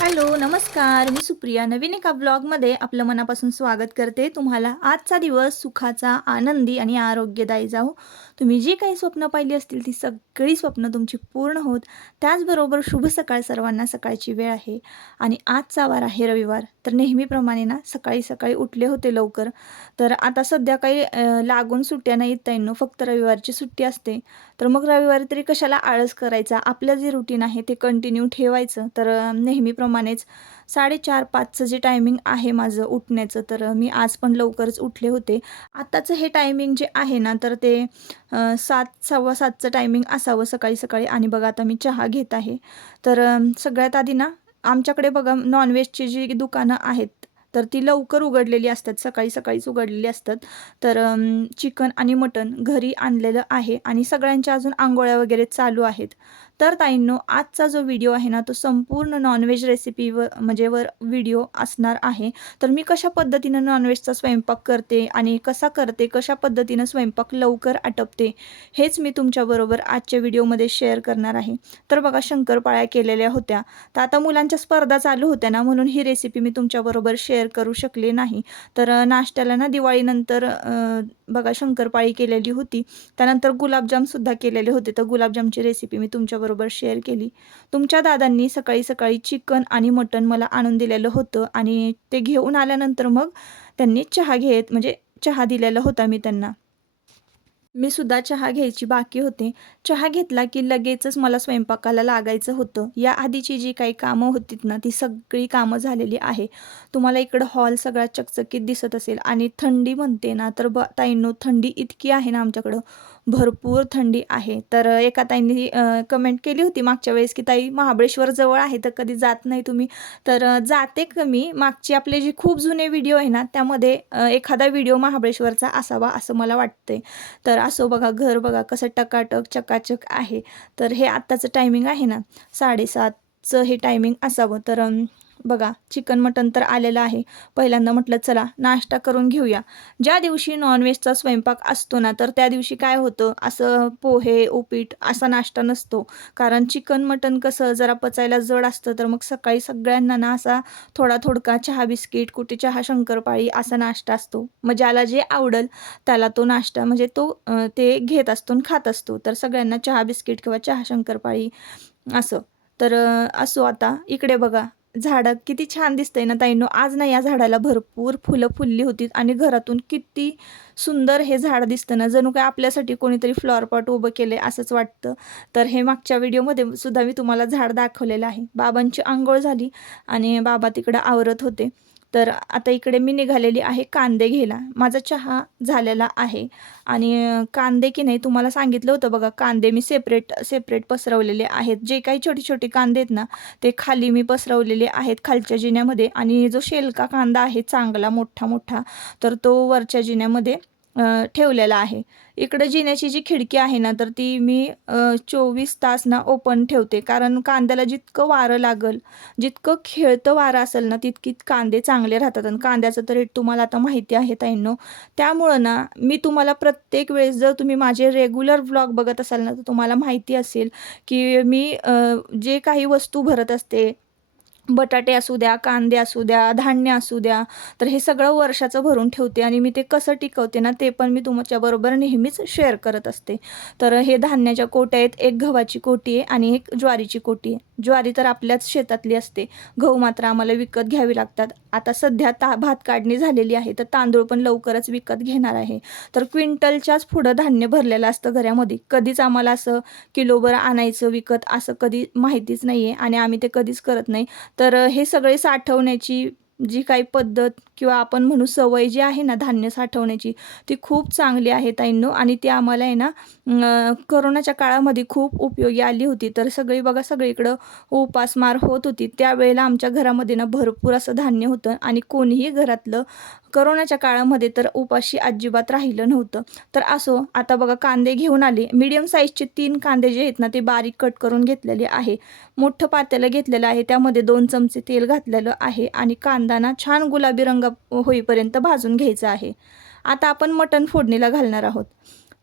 Hello नमस्कार. मी सुप्रिया. नवीन एका ब्लॉगमध्ये आपलं मनापासून स्वागत करते. तुम्हाला आजचा दिवस सुखाचा आनंदी आणि आरोग्यदायी जाऊ तुम्ही जी काही स्वप्न पाहिली असतील ती सगळी स्वप्न तुमची पूर्ण होत. त्याचबरोबर शुभ सकाळ सर्वांना सकाळची वेळ आहे. आणि आजचा वार आहे रविवार. तर नेहमीप्रमाणे ना सकाळी सकाळी उठले होते लवकर. तर आता सध्या काही लागून सुट्ट्या नाही येत फक्त रविवारची सुट्टी असते. तर मग रविवारी तरी कशाला आळस करायचा? आपलं जे रुटीन आहे ते कंटिन्यू ठेवायचं. तर नेहमीप्रमाणेच साडेचार पाचचं जे टायमिंग आहे माझं उठण्याचं तर मी आज पण लवकरच उठले होते. आत्ताचं हे टायमिंग जे आहे ना तर ते सात सव्वा सातचं टायमिंग असावं सकाळी सकाळी. आणि बघा आता मी चहा घेत आहे. तर सगळ्यात आधी ना आमच्याकडे बघा नॉनव्हेजची जी दुकानं आहेत तर ती लवकर उघडलेली असतात सकाळी सकाळीच उघडलेली असतात. तर चिकन आणि मटण घरी आणलेलं आहे आणि सगळ्यांच्या अजून आंघोळ्या वगैरे चालू आहेत. तर ताईंनो आजचा जो व्हिडिओ आहे ना तो संपूर्ण नॉनव्हेज रेसिपीवर म्हणजे वर व्हिडिओ असणार आहे. तर मी कशा पद्धतीनं नॉनव्हेजचा स्वयंपाक करते आणि कसा करते कशा पद्धतीनं स्वयंपाक लवकर आटपते हेच मी तुमच्याबरोबर आजच्या व्हिडिओमध्ये शेअर करणार आहे. तर बघा शंकरपाळ्या केलेल्या होत्या. तर आता मुलांच्या स्पर्धा चालू होत्या ना म्हणून ही रेसिपी मी तुमच्याबरोबर शेअर करू शकले नाही. तर नाश्त्याला ना दिवाळीनंतर बघा शंकरपाळी केलेली होती. त्यानंतर गुलाबजामसुद्धा केलेले होते. तर गुलाबजामची रेसिपी मी तुमच्याबरोबर शेअर केली. तुमच्या दादांनी सकाळी सकाळी चिकन आणि मटण मला आणून दिलेलं होतं आणि ते घेऊन आल्यानंतर मग त्यांनी चहा घेत म्हणजे चहा दिलेला होता मी त्यांना. मी सुद्धा चहा घ्यायची बाकी होते. चहा घेतला की लगेचच मला स्वयंपाकाला लागायचं होतं. या आधीची जी काही कामं होतीत ना ती सगळी कामं झालेली आहे. तुम्हाला इकडं हॉल सगळा चकचकीत दिसत असेल आणि थंडी म्हणते ना तर ब ताईंनो थंडी इतकी आहे ना आमच्याकडं. भरपूर थंडी आहे. तर एका ताईंनी कमेंट केली होती मागच्या वेळेस की ताई महाबळेश्वर जवळ आहे तर कधी जात नाही तुम्ही. तर जाते कमी. मागची आपले जे खूप जुने व्हिडिओ आहे ना त्यामध्ये एखादा व्हिडिओ महाबळेश्वरचा असावा असं मला वाटतंय. तर असो बघा घर बघा कसं टकाटक चकाचक आहे. तर हे आत्ताचं टायमिंग आहे ना साडेसातचं हे टायमिंग असावं. तर बघा चिकन मटन तर आलेलं आहे. पहिल्यांदा म्हटलं चला नाश्ता करून घेऊया. ज्या दिवशी नॉनव्हेजचा स्वयंपाक असतो ना तर त्या दिवशी काय होतं? असं पोहे उपीट असा नाश्ता नसतो. कारण चिकन मटन कसं जरा पचायला जड असतं तर मग सकाळी सगळ्यांना ना असा थोडा थोडका चहा बिस्किट कुठे चहा शंकरपाळी असा नाश्ता असतो. मग ज्याला जे आवडल त्याला तो नाश्ता म्हणजे तो ते घेत असतो आणि खात असतो. तर सगळ्यांना चहा बिस्किट किंवा चहा शंकरपाळी असं. तर असो आता. इकडे बघा. झाडं किती छान दिसतंय ना ताईनो. आज ना या झाडाला भरपूर फुलं फुलली होती आणि घरातून किती सुंदर हे झाड दिसतं ना. जणू काय आपल्यासाठी कोणीतरी फ्लॉवरपॉट उभं केले असंच वाटतं. तर हे मागच्या व्हिडिओमध्ये सुद्धा मी तुम्हाला झाड दाखवलेलं आहे. बाबांची आंघोळ झाली आणि बाबा तिकडं आवरत होते. तर आता इकडे मी निघालेली आहे कांदे घ्यायला. माझा चहा झालेला आहे. आणि कांदे की नाही तुम्हाला सांगितलं होतं बघा कांदे मी सेपरेट सेपरेट पसरवलेले आहेत. जे काही छोटे छोटे कांदे आहेत ना ते खाली मी पसरवलेले आहेत खालच्या जिन्यामध्ये. आणि जो शेलका कांदा आहे चांगला मोठा मोठा तर तो वरच्या जिन्यामध्ये ठेवलेला आहे. इकडं जिन्याची जी खिडकी आहे ना तर ती मी चोवीस तास ना ओपन ठेवते. कारण कांद्याला जितकं वारं लागल जितकं खेळतं वारं असेल ना तितकी कांदे चांगले राहतात. आणि कांद्याचं तर रेट तुम्हाला आता माहिती आहे ताईंनो. त्यामुळं ना मी तुम्हाला प्रत्येक वेळेस जर तुम्ही माझे रेग्युलर ब्लॉग बघत असाल ना तर तुम्हाला माहिती असेल की मी जे काही वस्तू भरत असते बटाटे असू द्या कांदे असू द्या धान्य असू द्या तर हे सगळं वर्षाचं भरून ठेवते आणि मी ते कसं टिकवते ना ते पण मी तुमच्याबरोबर नेहमीच शेअर करत असते. तर हे धान्याच्या कोट्या आहेत एक गव्हाची कोटी आहे आणि एक ज्वारीची कोटी आहे. ज्वारी तर आपल्याच शेतातली असते. गहू मात्र आम्हाला विकत घ्यावी लागतात. आता सध्या ता भात काढणी झालेली आहे तर तांदूळ पण लवकरच विकत घेणार आहे. तर क्विंटलच्याच पुढं धान्य भरलेलं असतं घरामध्ये. कधीच आम्हाला असं किलोभर आणायचं विकत असं कधी माहितीच नाही आहे आणि आम्ही ते कधीच करत नाही. तर हे सगळे साठवण्याची जी काही पद्धत किंवा आपण म्हणू सवय जी आहे ना धान्य साठवण्याची ती खूप चांगली आहे ताईंनो. आणि ती आम्हाला आहे ना करोनाच्या काळामध्ये खूप उपयोगी आली होती. तर सगळी बघा सगळीकडं उपासमार होत होती. त्यावेळेला आमच्या घरामध्ये ना भरपूर असं धान्य होतं आणि कोणीही घरातलं करोनाच्या काळामध्ये तर उपाशी अजिबात राहिलं नव्हतं. तर असो आता बघा कांदे घेऊन आले. मीडियम साईजचे तीन कांदे जे आहेत ना ते बारीक कट करून घेतलेले आहे. मोठं पातेलं घेतलेलं आहे. त्यामध्ये दोन चमचे तेल घातलेलं आहे आणि कांदा ना छान गुलाबी रंग होईपर्यंत भाजून घ्यायचा आहे. आता आपण मटण फोडणीला घालणार आहोत.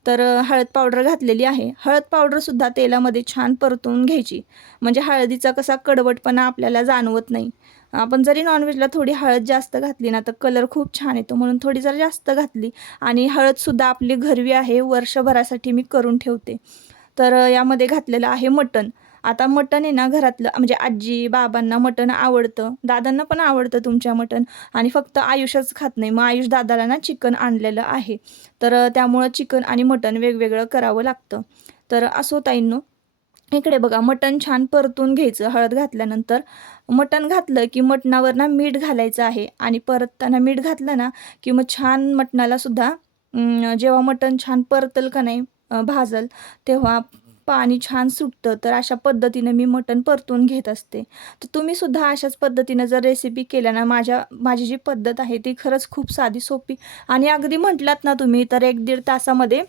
तर हळद पावडर घातलेली आहे. हळद पावडरसुद्धा तेलामध्ये छान परतवून घ्यायची. म्हणजे हळदीचा कसा कडवटपणा आपल्याला जाणवत नाही. आपण जरी नॉनव्हेजला थोडी हळद जास्त घातली ना तर कलर खूप छान येतो. म्हणून थोडी जरा जास्त घातली आणि हळदसुद्धा आपली घरवी आहे वर्षभरासाठी मी करून ठेवते. तर यामध्ये घातलेलं आहे मटण. आता मटण आहे ना घरातलं म्हणजे आजी बाबांना मटण आवडतं. दादांना पण आवडतं तुमच्या मटण. आणि फक्त आयुषच खात नाही. मग आयुष दादाला ना चिकन आणलेलं आहे. तर त्यामुळं चिकन आणि मटण वेगवेगळं करावं लागतं. तर असो ताईंनो इकडे बघा मटण छान परतून घ्यायचं. हळद घातल्यानंतर मटण घातलं की मटणावर ना मीठ घालायचं आहे. आणि परतताना मीठ घातलं ना की मग छान मटणाला सुद्धा जेव्हा मटण छान परतल का नाही भाजल तेव्हा पाणी छान सुटतं. तर अशा पद्धतीनं मी मटण परतून घेत असते. तर तुम्ही सुद्धा अशाच पद्धतीनं जर रेसिपी केल्या ना माझ्या माझी जी पद्धत आहे ती खरंच खूप साधी सोपी. आणि अगदी म्हटलात ना तुम्ही तर एक दीड तासामध्ये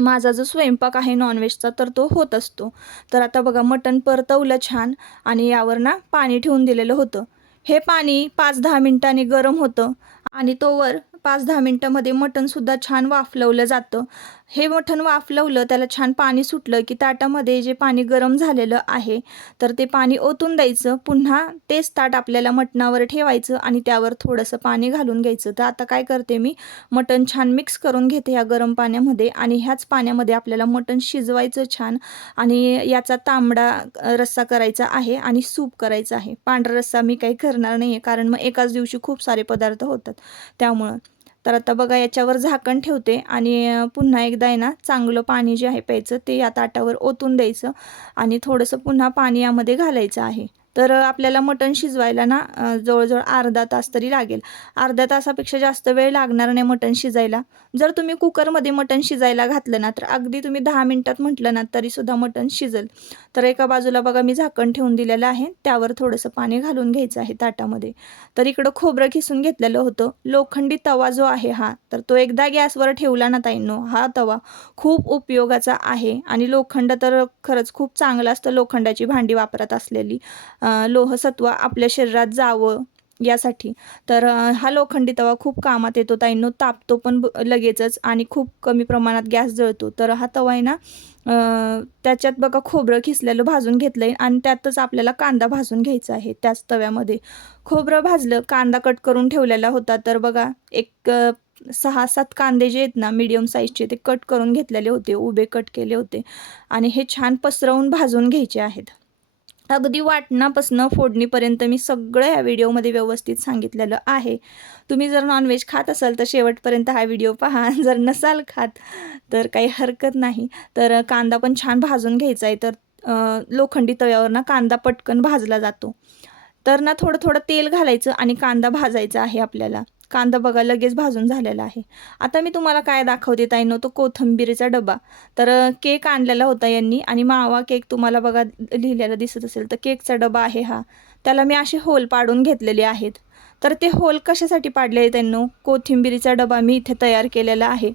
माझा जो स्वयंपाक आहे नॉनव्हेजचा तर तो होत असतो. तर आता बघा मटण परतवलं छान आणि यावर ना पाणी ठेवून दिलेलं होतं. हे पाणी पाच दहा मिनिटांनी गरम होतं आणि तोवर पाच दहा मिनटामध्ये मटणसुद्धा छान वाफलवलं जातं. हे मटण वाफलवलं त्याला छान पाणी सुटलं की ताटामध्ये जे पाणी गरम झालेलं आहे तर ते पाणी ओतून द्यायचं. पुन्हा तेच ताट आपल्याला मटणावर ठेवायचं आणि त्यावर थोडंसं पाणी घालून घ्यायचं. तर आता काय करते मी? मटण छान मिक्स करून घेते या गरम पाण्यामध्ये आणि ह्याच पाण्यामध्ये आपल्याला मटण शिजवायचं छान आणि याचा तांबडा रस्सा करायचा आहे आणि सूप करायचा आहे. पांढरा रस्सा मी काही करणार नाही आहे कारण मग एकाच दिवशी खूप सारे पदार्थ होतात त्यामुळं. तर आता बघा याच्यावर झाकण ठेवते आणि पुन्हा एकदा आहे ना चांगलं पाणी जे आहे प्यायचं ते या ताटावर ओतून द्यायचं आणि थोडंसं पुन्हा पाणी यामध्ये घालायचं आहे. तर आपल्याला मटण शिजवायला ना जवळजवळ अर्धा तास तरी लागेल. अर्ध्या तासापेक्षा जास्त वेळ लागणार नाही मटण शिजायला. जर तुम्ही कुकरमध्ये मटण शिजायला घातलं ना तर अगदी तुम्ही दहा मिनटात म्हटलं ना तरीसुद्धा मटण शिजेल. तर एका बाजूला बघा मी झाकण ठेवून दिलेलं आहे. त्यावर थोडंसं पाणी घालून घ्यायचं आहे ताटामध्ये. तर इकडं खोबरं खिसून घेतलेलं होतं. लोखंडी तवा जो आहे हा तर तो एकदा गॅसवर ठेवला ना ताईंनो हा तवा खूप उपयोगाचा आहे. आणि लोखंड तर खरंच खूप चांगलं असतं लोखंडाची भांडी वापरत असलेली. लोहसत्व आपल्या शरीरात जावं यासाठी. तर हा लोखंडी तवा खूप कामात येतो. ताईंनो तापतो पण ब- लगेचच आणि खूप कमी प्रमाणात गॅस जळतो. तर हा तवा आहे ना त्याच्यात बघा खोबरं खिसलेलं भाजून घेतलं आहे आणि त्यातच आपल्याला कांदा भाजून घ्यायचा आहे त्याच तव्यामध्ये. खोबरं भाजलं कांदा कट करून ठेवलेला होता. तर बघा एक सहा सात कांदे जे आहेत ना मीडियम साईजचे ते कट करून घेतलेले होते उभे कट केले होते. आणि हे छान पसरवून भाजून घ्यायचे आहेत. अगदी वाटणापासनं फोडणीपर्यंत मी सगळं ह्या व्हिडिओमध्ये व्यवस्थित सांगितलेलं आहे. तुम्ही जर नॉनव्हेज खात असाल तर शेवटपर्यंत हा व्हिडिओ पहा. जर नसाल खात तर काही हरकत नाही. तर कांदा पण छान भाजून घ्यायचा आहे. तर लोखंडी तव्यावर ना कांदा पटकन भाजला जातो. तर ना थोडं थोडं तेल घालायचं आणि कांदा भाजायचा आहे आपल्याला. कांदा बघा लगेच भाजून झालेला आहे. आता मी तुम्हाला काय दाखवते ताईनो तो कोथिंबीरीचा डबा. तर केक आणलेला होता यांनी आणि मावा केक तुम्हाला बघा लिहिलेला दिसत असेल तर केकचा डबा आहे हा. त्याला मी असे होल पाडून घेतलेले आहेत. तर ते होल कशासाठी पाडले त्यांनो कोथिंबीरीचा डबा मी इथे तयार केलेला आहे.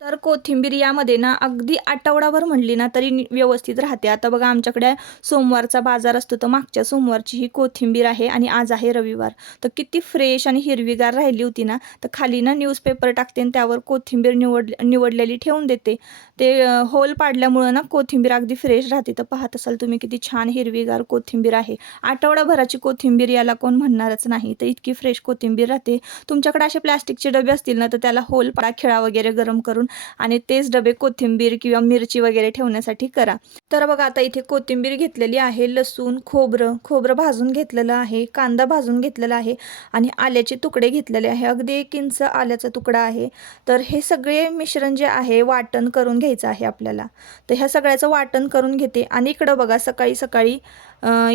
तर कोथिंबीर यामध्ये ना अगदी आठवडाभर म्हणली ना तरी नि- व्यवस्थित राहते. आता बघा आमच्याकडे सोमवारचा बाजार असतो तर मागच्या सोमवारची ही कोथिंबीर आहे आणि आज आहे रविवार. तर किती फ्रेश आणि हिरवीगार राहिली होती ना तर खाली ना न्यूजपेपर टाकते आणि त्यावर कोथिंबीर निवड निवडलेली ठेवून देते. ते होल पाडल्यामुळं ना कोथिंबीर अगदी फ्रेश राहते. तर पाहत असाल तुम्ही किती छान हिरवीगार कोथिंबीर आहे. आठवडाभराची कोथिंबीर याला कोण म्हणणारच नाही तर इतकी फ्रेश कोथिंबीर राहते. तुमच्याकडे असे प्लॅस्टिकचे डबे असतील ना तर त्याला होल पाडा खिळा वगैरे गरम करून आणि तेच डबे कोथिंबीर किंवा मिरची वगैरे ठेवण्यासाठी करा. तर बघा आता इथे कोथिंबीर घेतलेली आहे लसूण खोबरं खोबरं भाजून घेतलेलं आहे कांदा भाजून घेतलेला आहे आणि आल्याचे तुकडे घेतलेले आहे. अगदी एक इंच आल्याचा तुकडा आहे. तर हे सगळे मिश्रण जे आहे वाटण करून घ्यायचं आहे आपल्याला. तर ह्या सगळ्याचं वाटण करून घेते. आणि इकडं बघा सकाळी सकाळी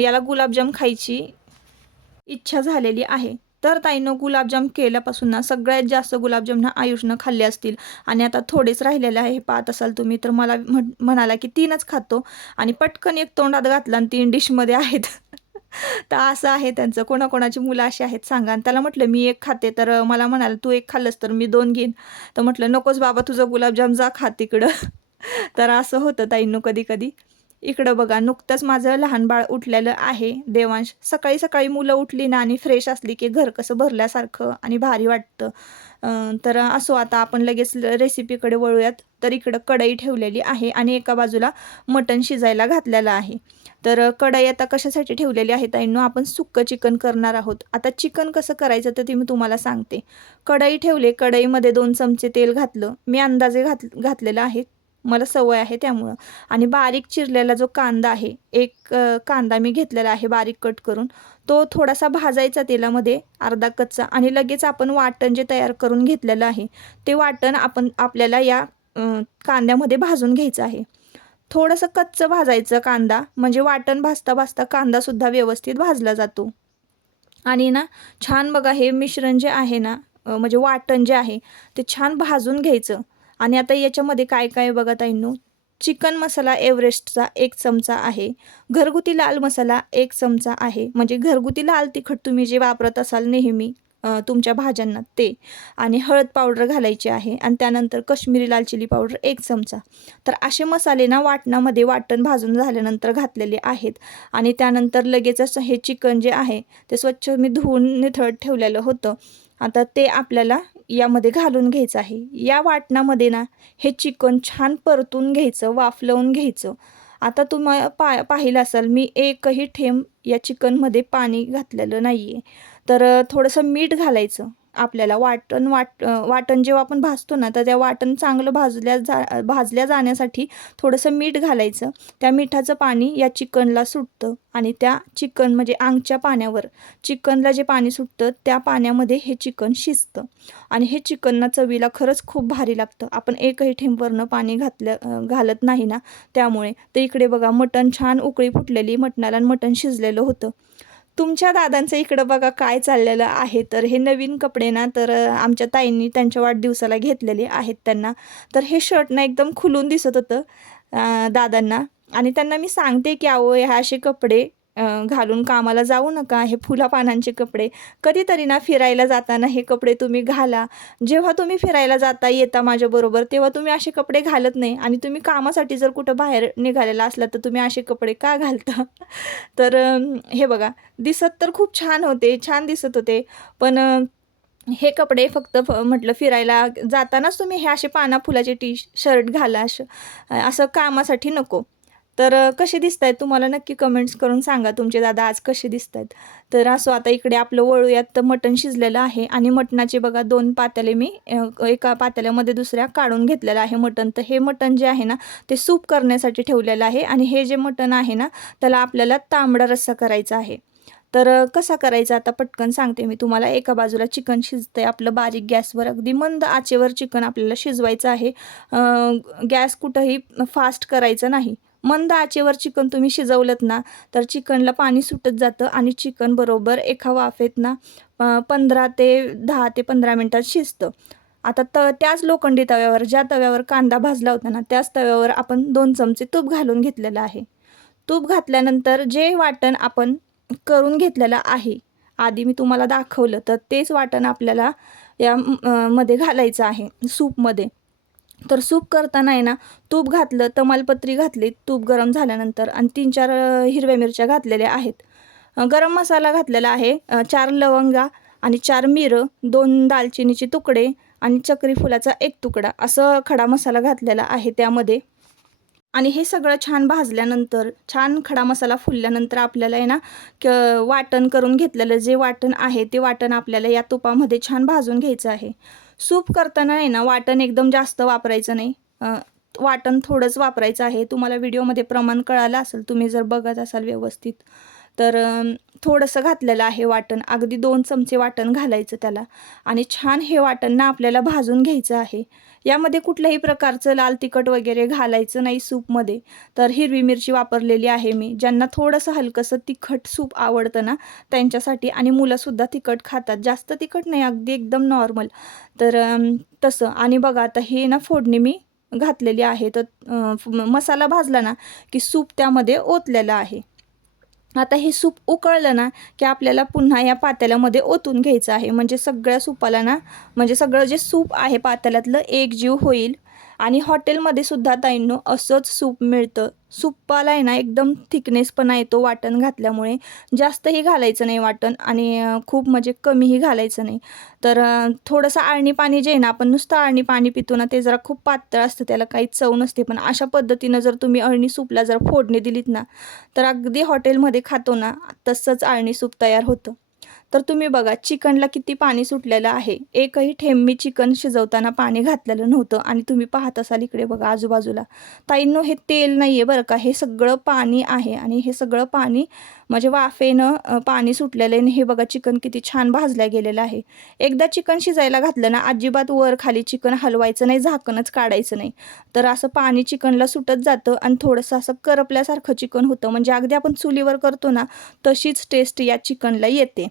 याला गुलाबजाम खायची इच्छा झालेली आहे. तर ताईनं गुलाबजाम केल्यापासून ना सगळ्यात जास्त गुलाबजाम ना आयुषनं खाल्ले असतील. आणि आता थोडेच राहिलेले आहे हे पाहत असाल तुम्ही तर मला म्हणाला की तीनच खातो. आणि पटकन एक तोंडात घातला आणि तीन डिशमध्ये आहेत. तर असं आहे त्यांचं. कोणाकोणाची मुलं अशी आहेत सांगा. आणि त्याला म्हटलं मी एक खाते. तर मला म्हणाल तू एक खाल्लंस तर मी दोन घेईन. तर म्हटलं नकोच बाबा तुझं गुलाबजाम जा खा तिकडं. तर असं होतं ताईंनो कधी कधी इकडं बघा नुकतंच माझं लहान बाळ उठलेलं आहे. देवांश सकाळी सकाळी मुलं उठली ना आणि फ्रेश असली की घर कसं भरल्यासारखं आणि भारी वाटतं. तर असो आता आपण लगेच रेसिपीकडे वळूयात. तर इकडं कढई ठेवलेली आहे आणि एका बाजूला मटण शिजायला घातलेलं आहे. तर कढई आता कशासाठी ठेवलेली आहे ताईंनो आपण सुक्कं चिकन करणार आहोत. आता चिकन कसं करायचं तर ते मी तुम्हाला सांगते. कढई ठेवले कढईमध्ये दोन चमचे तेल घातलं. मी अंदाजे घात घातलेलं आहे मला सवय आहे त्यामुळं. आणि बारीक चिरलेला जो कांदा आहे एक कांदा मी घेतलेला आहे बारीक कट करून तो थोडासा भाजायचा तेलामध्ये अर्धा कच्चा आणि लगेच आपण वाटण जे तयार करून घेतलेलं आहे ते वाटण आपण आपल्याला या कांद्यामध्ये भाजून घ्यायचं आहे. थोडंसं कच्चं भाजायचं कांदा म्हणजे वाटण भाजता भाजता कांदासुद्धा व्यवस्थित भाजला जातो. आणि ना छान बघा हे मिश्रण जे आहे ना म्हणजे वाटण जे आहे ते छान भाजून घ्यायचं. आणि आता याच्यामध्ये काय काय बघा ताईंनो? चिकन मसाला एव्हरेस्टचा एक चमचा आहे. घरगुती लाल मसाला एक चमचा आहे. म्हणजे घरगुती लाल तिखट तुम्ही जे वापरत असाल नेहमी तुमच्या भाज्यांना ते. आणि हळद पावडर घालायची आहे. आणि त्यानंतर कश्मीरी लाल चिली पावडर एक चमचा. तर असे मसाले ना वाटणामध्ये वाटण भाजून झाल्यानंतर घातलेले आहेत. आणि त्यानंतर लगेचच हे चिकन जे आहे ते स्वच्छ मी धुवून निथळत ठेवलेलं होतं. आता ते आपल्याला यामध्ये घालून घ्यायचं आहे. या वाटणामध्ये ना हे चिकन छान परतून घ्यायचं वाफलवून घ्यायचं. आता तुम्हा पा पाहिलं असाल मी एकही ठेंब या चिकनमध्ये पाणी घातलेलं नाही आहे तर थोडंसं मीठ घालायचं. आपल्याला वाटण वाट वाटण जेव्हा आपण भाजतो ना तर त्या वाटण चांगलं भाजल्या जा भाजल्या जाण्यासाठी थोडंसं मीठ घालायचं. त्या मिठाचं पाणी या चिकनला सुटतं आणि त्या चिकन म्हणजे आंगच्या पाण्यावर चिकनला जे पाणी सुटतं त्या पाण्यामध्ये हे चिकन शिजतं. आणि हे चिकनना चवीला खरंच खूप भारी लागतं. आपण एकही ठेंबवरनं पाणी घातलं घालत नाही ना त्यामुळे. तर इकडे बघा मटण छान उकळी फुटलेली मटणाला आणि मटण शिजलेलं होतं. तुमच्या दादांचं इकडं बघा काय चाललेलं आहे. तर हे नवीन कपडे ना तर आमच्या ताईंनी त्यांच्या वाढदिवसाला घेतलेले आहेत त्यांना. तर हे शर्ट ना एकदम खुलून दिसत होतं दादांना. आणि त्यांना मी सांगते की अहो हे असे कपडे घालून कामाला जाऊ नका हे फुला पानांचे कपडे. कधीतरी ना फिरायला जाताना हे कपडे तुम्ही घाला. जेव्हा तुम्ही फिरायला जाता येता माझ्याबरोबर तेव्हा तुम्ही असे कपडे घालत नाही. आणि तुम्ही कामासाठी जर कुठं बाहेर निघालेला असला तर तुम्ही असे कपडे का घालता? तर हे बघा दिसत तर खूप छान होते छान दिसत होते. पण हे कपडे फक्त फ म्हटलं फिरायला जातानाच तुम्ही हे असे पाना फुलाचे टी शर्ट घाला असं कामासाठी नको. तर कसे दिसत आहेत तुम्हाला? नक्की कमेंट्स करून सांगा. तुमचे दादा आज कसे दिसत आहेत तर असो आता इकडे आपलं वळूयात. तर मटण शिजलेलं आहे आणि मटणाचे बघा दोन पातेले मी एका पातेल्यामध्ये दुसऱ्या काढून घेतलेलं आहे मटण. तर हे मटण जे आहे ना ते सूप करण्यासाठी ठेवलेलं आहे आणि हे जे मटण आहे ना त्याला आपल्याला तांबडा रस्सा करायचा आहे. तर कसा करायचा आता पटकन सांगते मी तुम्हाला. एका बाजूला चिकन शिजतंय आपलं बारीक गॅसवर. अगदी मंद आचेवर चिकन आपल्याला शिजवायचं आहे. गॅस कुठंही फास्ट करायचं नाही. मंद आचेवर चिकन तुम्ही शिजवलंत ना तर चिकनला पाणी सुटत जातं आणि चिकन बरोबर एका वाफेत ना पंधरा ते दहा ते पंधरा मिनटात शिजतं. आता त त्याच लोखंडी तव्यावर ज्या तव्यावर कांदा भाजला होता ना त्याच तव्यावर आपण दोन चमचे तूप घालून घेतलेलं आहे. तूप घातल्यानंतर जे वाटण आपण करून घेतलेलं आहे आधी मी तुम्हाला दाखवलं तर तेच वाटण आपल्याला या मध्ये घालायचं आहे सूपमध्ये. तर सूप करताना आहे ना तूप घातलं तमालपत्री घातली तूप गरम झाल्यानंतर आणि तीन चार हिरव्या मिरच्या घातलेल्या आहेत. गरम मसाला घातलेला आहे चार लवंगा आणि चार मिरं दोन दालचिनीचे तुकडे आणि चक्री फुलाचा एक तुकडा असं खडा मसाला घातलेला आहे त्यामध्ये. आणि हे सगळं छान भाजल्यानंतर छान खडा मसाला फुलल्यानंतर आपल्याला आहे ना क वाटण करून घेतलेलं जे वाटण आहे ते वाटण आपल्याला या तुपामध्ये छान भाजून घ्यायचं आहे. सूप करताना आहे ना वाटण एकदम जास्त वापरायचं नाही. वाटण थोडंच वापरायचं आहे. तुम्हाला व्हिडिओमध्ये प्रमाण कळालं असेल तुम्ही जर बघत असाल व्यवस्थित तर थोडंसं घातलेलं आहे वाटण. अगदी दोन चमचे वाटण घालायचं त्याला. आणि छान हे वाटण ना आपल्याला भाजून घ्यायचं आहे. यामध्ये कुठल्याही प्रकारचं लाल तिखट वगैरे घालायचं नाही सूपमध्ये. तर हिरवी मिरची वापरलेली आहे मी. ज्यांना थोडंसं हलकंसं तिखट सूप आवडतं ना त्यांच्यासाठी. आणि मुलंसुद्धा तिखट खातात. जास्त तिखट नाही अगदी एकदम नॉर्मल. तर तसं. आणि बघा आता हे ना फोडणी मी घातलेली आहे. तर मसाला भाजला ना की सूप त्यामध्ये ओतलेला आहे. आता हे सूप उकळलं ना की आपल्याला पुन्हा या पातेल्यामध्ये ओतून घ्यायचं आहे. म्हणजे सगळ्या सूपाला ना म्हणजे सगळं जे सूप आहे पातेल्यातलं एकजीव होईल. आणि हॉटेलमध्ये सुद्धा ताईंनो असंच सूप मिळतं. सुप्पाला आहे ना एकदम थिकनेसपणा येतो वाटण घातल्यामुळे. जास्तही घालायचं नाही वाटण आणि खूप म्हणजे कमीही घालायचं नाही. तर थोडंसं आळणी पाणी जे आहे ना आपण नुसतं आळणी पाणी पितो ना ते जरा खूप पातळ असतं त्याला काही चव नसते. पण अशा पद्धतीनं जर तुम्ही अळणी सूपला जर फोडणी दिलीत ना तर अगदी हॉटेलमध्ये खातो ना तसंच आळणी सूप तयार होतं. तर तुम्ही बघा चिकनला किती पाणी सुटलेलं आहे. एकही ठेंब मी चिकन शिजवताना पाणी घातलेलं नव्हतं आणि तुम्ही पाहत असाल इकडे बघा आजूबाजूला. ताईंनो हे तेल नाही आहे बरं का. हे सगळं पाणी आहे आणि हे सगळं पाणी म्हणजे वाफेनं पाणी सुटलेलं आहे आणि हे बघा चिकन किती छान भाजल्या गेलेलं आहे. एकदा चिकन शिजायला घातलं ना अजिबात वर खाली चिकन हलवायचं नाही झाकणच काढायचं नाही. तर असं पाणी चिकनला सुटत जातं आणि थोडंसं असं करपल्यासारखं चिकन होतं. म्हणजे अगदी आपण चुलीवर करतो ना तशीच टेस्ट या चिकनला येते.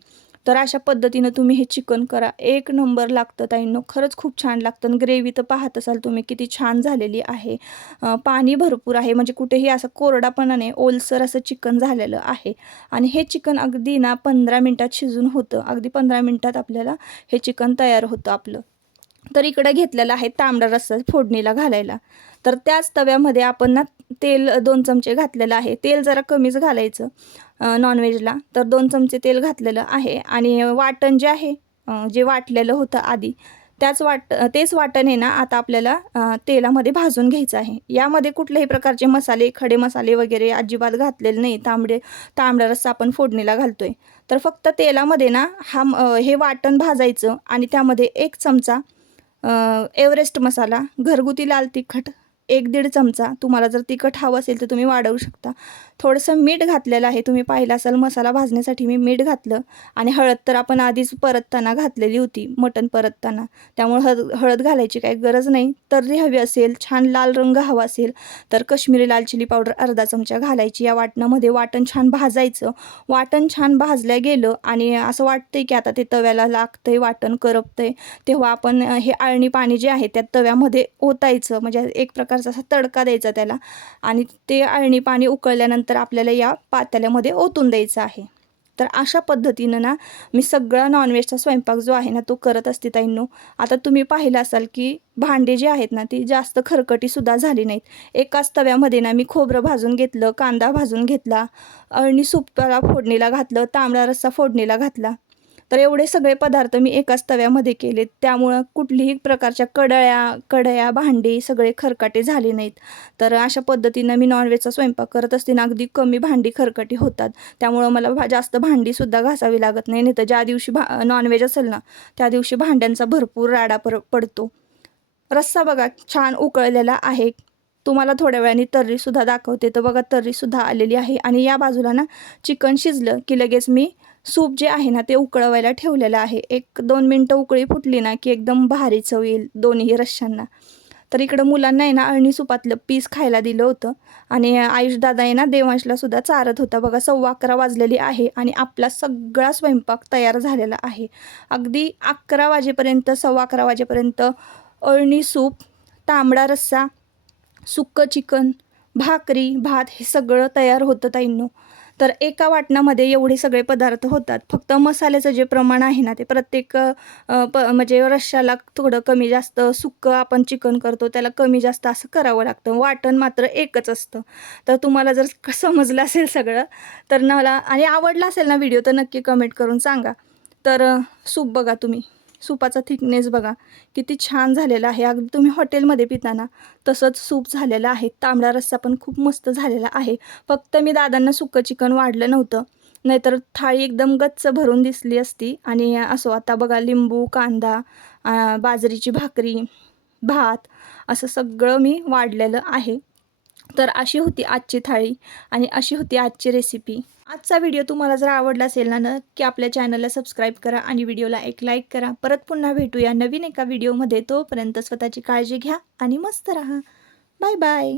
तर अशा पद्धतीनं तुम्ही हे चिकन करा. एक नंबर लागतं ताईंनो. खरंच खूप छान लागतं. आणि ग्रेव्ही तर पाहत असाल तुम्ही किती छान झालेली आहे. पाणी भरपूर आहे. म्हणजे कुठेही असं कोरडापणा नाही. ओलसर असं चिकन झालेलं आहे. आणि हे चिकन अगदी ना पंधरा मिनटात शिजून होतं. अगदी पंधरा मिनटात आपल्याला हे चिकन तयार होतं आपलं. तर इकडं घेतलेलं आहे तांबडा रस्सा फोडणीला घालायला. तर त्याच तव्यामध्ये आपण ना तेल दोन चमचे घातलेलं आहे. तेल जरा कमीच घालायचं नॉनव्हेजला तर दोन चमचे तेल घातलेलं आहे आणि वाटण जे आहे जे वाटलेलं होतं आधी त्याच वाट तेच वाटण आहे ना आता आपल्याला तेलामध्ये भाजून घ्यायचं आहे. यामध्ये कुठल्याही प्रकारचे मसाले खडे मसाले वगैरे अजिबात घातलेले नाही. तांबडे तांबडा रस्सा आपण फोडणीला घालतोय. तर फक्त तेलामध्ये ना हा हे वाटण भाजायचं आणि त्यामध्ये एक चमचा एव्हरेस्ट मसाला घरगुती लाल तिखट एक दीड चमचा तुम्हाला जर तिखट हवं असेल तर तुम्ही वाढवू शकता. थोडंसं मीठ घातलेलं आहे. तुम्ही पाहिलं असाल मसाला भाजण्यासाठी मी मीठ घातलं आणि हळद तर आपण आधीच परतताना घातलेली होती मटण परतताना. त्यामुळे हळद हळद घालायची काही गरज नाही. तर्री हवी असेल छान लाल रंग हवा असेल तर कश्मीरी लाल चिली पावडर अर्धा चमचा घालायची. या वाटणामध्ये वाटण छान भाजायचं. वाटण छान भाजलं गेलं आणि असं वाटतंय की आता ते तव्याला लागतंय वाटण करपतंय तेव्हा आपण हे आळणी पाणी जे आहे त्या तव्यामध्ये ओतायचं. म्हणजे एक प्रकारचा असा तडका द्यायचा त्याला आणि ते आळणी पाणी उकळल्यानंतर आपल्याला या पातेल्यामध्ये ओतून द्यायचं आहे. तर अशा पद्धतीनं ना मी सगळा नॉनव्हेजचा स्वयंपाक जो आहे ना तो करत असते ताईंनो. आता तुम्ही पाहिलं असाल की भांडे जे आहेत ना ती जास्त खरकटीसुद्धा झाली नाहीत. एकाच तव्यामध्ये ना मी खोबरं भाजून घेतलं कांदा भाजून घेतला अळणी सुपाला फोडणीला घातलं तांबडा रस्सा फोडणीला घातला. तर एवढे सगळे पदार्थ मी एकाच तव्यामध्ये केलेत त्यामुळं कुठलीही प्रकारच्या कडळ्या कढया भांडी सगळे खरकाटे झाले नाहीत. तर अशा पद्धतीनं मी नॉनव्हेजचा स्वयंपाक करत असताना अगदी कमी भांडी खरकटी होतात. त्यामुळं मला भा जास्त भांडीसुद्धा घासावी लागत नाही. नाही तर ज्या दिवशी भा नॉनव्हेज असेल ना त्या दिवशी भांड्यांचा भरपूर राडा पर पडतो. रस्सा बघा छान उकळलेला आहे. तुम्हाला थोड्या वेळाने तर्रीसुद्धा दाखवते. तर बघा तर्रीसुद्धा आलेली आहे. आणि या बाजूला ना चिकन शिजलं की लगेच मी सूप जे आहे ना ते उकळवायला ठेवलेलं आहे. एक दोन मिनटं उकळी फुटली ना की एकदम भारी चव येईल दोन्ही रश्श्यांना. तर इकडं मुलांना आहे ना अळणी सुपातलं पीस खायला दिलं होतं. आणि आयुष दादा आहे ना देवांशला सुद्धा चारत होता. बघा सव्वा अकरा वाजलेली आहे आणि आपला सगळा स्वयंपाक तयार झालेला आहे. अगदी अकरा वाजेपर्यंत सव्वा अकरा वाजेपर्यंत अळणी सूप तांबडा रस्सा सुक्कं चिकन भाकरी भात हे सगळं तयार होतं ताईंनो. तर एका वाटणामध्ये एवढे सगळे पदार्थ होतात. फक्त मसाल्याचं जे प्रमाण आहे ना ते प्रत्येक प म्हणजे रश्श्याला थोडं कमी जास्त सुक्कं आपण चिकन करतो त्याला कमी जास्त असं करावं लागतं. वाटण मात्र एकच असतं. तर तुम्हाला जर क- समजलं असेल सगळं तर मला आणि आवडला असेल ना व्हिडिओ तर नक्की कमेंट करून सांगा. तर सूप बघा तुम्ही. सूपाचा थिकनेस बघा. किती छान झालेला आहे. अगदी तुम्ही हॉटेलमध्ये पिताना तसंच सूप झालेलं आहे. तांबडा रस्सा पण खूप मस्त झालेला आहे. फक्त मी दादांना सुकं चिकन वाढलं नव्हतं. नाहीतर थाळी एकदम गच्च भरून दिसली असती. आणि असो आता बघा लिंबू कांदा बाजरीची भाकरी भात असं सगळं मी वाढलेलं आहे. तर अशी होती आजची थाळी आणि अशी होती आजची रेसिपी आजचा व्हिडिओ तुम्हाला जर आवडला असेल ना नक्की आपल्या चॅनलला सबस्क्राईब करा आणि व्हिडिओला एक लाईक करा. परत पुन्हा भेटूया नवीन एका व्हिडिओमध्ये तोपर्यंत स्वतःची काळजी घ्या आणि मस्त राहा. Bye bye